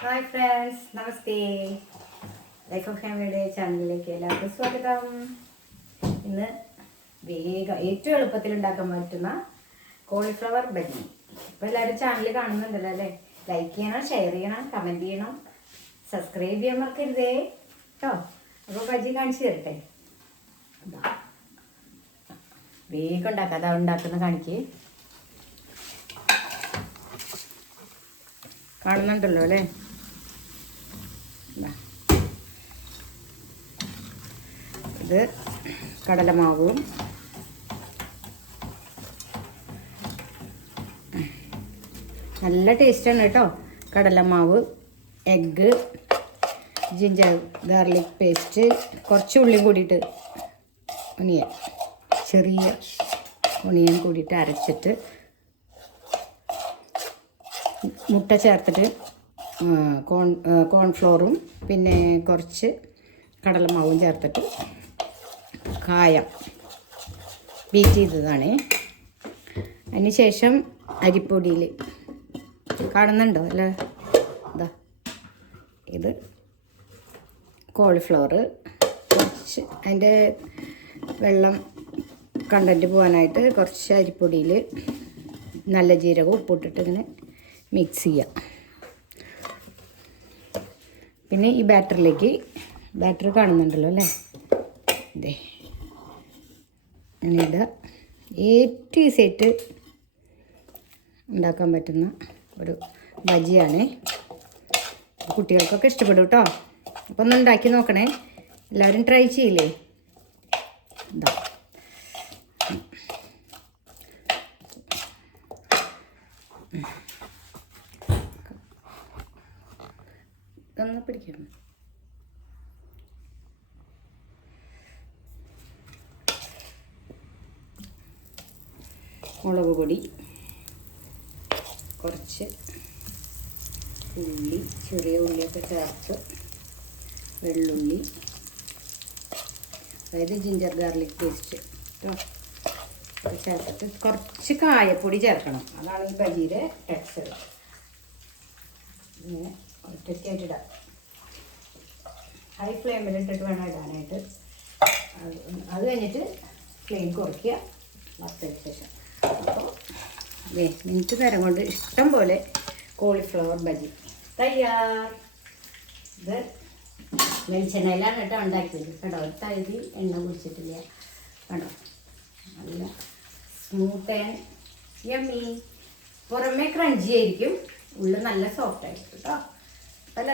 Hi friends, namaste. Life of ഫാമിലിയുടെ ചാനലിലേക്ക് എല്ലാവർക്കും സ്വാഗതം. ഇന്ന് ഏറ്റവും എളുപ്പത്തിൽ ഉണ്ടാക്കാൻ പറ്റുന്ന കോളിഫ്ലവർ ബജി. ഇപ്പോൾ എല്ലാവരും ചാനൽ കാണുന്നുണ്ടല്ലോ അല്ലേ? ലൈക്ക് ചെയ്യണം, ഷെയർ ചെയ്യണം, കമൻറ്റ് ചെയ്യണം, സബ്സ്ക്രൈബ് ചെയ്യാൻ മറക്കരുതേ കേട്ടോ. അപ്പോൾ ബജി കാണിച്ചു തരട്ടെ. വേഗം ഉണ്ടാക്കാം. അതാ ഉണ്ടാക്കുന്ന കാണിക്ക്. കാണുന്നുണ്ടല്ലോ അല്ലേ? ഇത് കടലമാവും നല്ല ടേസ്റ്റാണ് കേട്ടോ. കടലമാവ്, എഗ്ഗ്, ജിഞ്ചർ ഗാർലിക് പേസ്റ്റ്, കുറച്ച് ഉള്ളിയും കൂടിയിട്ട് ഒണിയൻ, ചെറിയ ഒണിയൻ കൂടിയിട്ട് അരച്ചിട്ട് മുട്ട ചേർത്തിട്ട് കോൺഫ്ലോറും പിന്നെ കുറച്ച് കടലമാവും ചേർത്തിട്ട് കായം ബീറ്റ് ചെയ്തതാണ്. അതിന് ശേഷം അരിപ്പൊടിയിൽ കാണുന്നുണ്ടോ അല്ലേ? ഇതാ ഇത് കോളിഫ്ലവർ, കുറച്ച് അതിൻ്റെ വെള്ളം കണ്ടൻറ്റ് പോകാനായിട്ട് കുറച്ച് അരിപ്പൊടിയിൽ നല്ല ജീരകം ഉപ്പിട്ടിട്ട് ഇങ്ങനെ മിക്സ് ചെയ്യാം. പിന്നെ ഈ ബാറ്റർ കാണുന്നുണ്ടല്ലോ അല്ലേ? ഇതേ അങ്ങനെ ഇടുക. ഏറ്റവും ഈസിയായിട്ട് ഉണ്ടാക്കാൻ പറ്റുന്ന ഒരു ബജിയാണ്. കുട്ടികൾക്കൊക്കെ ഇഷ്ടപ്പെടും കേട്ടോ. അപ്പോൾ ഒന്ന് ഉണ്ടാക്കി നോക്കണേ. എല്ലാവരും ട്രൈ ചെയ്യില്ലേ? ഇതാ ഒന്ന് പിടിക്കണം. മുളക് പൊടി, കുറച്ച് ഉള്ളി, ചെറിയ ഉള്ളിയൊക്കെ ചേർത്ത്, വെള്ളുള്ളി, അതായത് ജിഞ്ചർ ഗാർലിക് പേസ്റ്റ് കേട്ടോ ചേർത്തിട്ട് കുറച്ച് കായപ്പൊടി ചേർക്കണം. അതാണ് ഈ ബജിയുടെ ടെക്സ്ചർ. ഇങ്ങനെ ഒറ്റയ്ക്കായിട്ടിടാം. ഹൈ ഫ്ലെയിമിലിട്ടിട്ട് വേണം ഇടാനായിട്ട്. അത് കഴിഞ്ഞിട്ട് ഫ്ലെയിം കുറയ്ക്കുക വറുത്തതിന് ശേഷം. അപ്പോൾ മിനിറ്റ് നേരം കൊണ്ട് ഇഷ്ടം പോലെ കോളിഫ്ലവർ ബജി തയ്യാർ. ഇത് വെളിച്ചെണ്ണയിലാണ് കേട്ടോ ഉണ്ടാക്കിയത് കേട്ടോ. ഒരു തൈര് എണ്ണ കുടിച്ചിട്ടില്ല കേട്ടോ. നല്ല സ്മൂത്ത് ആൻഡ് യമ്മി. പുറമേ ക്രഞ്ചി ആയിരിക്കും, ഉള്ളിൽ നല്ല സോഫ്റ്റ് ആയിരിക്കും കേട്ടോ.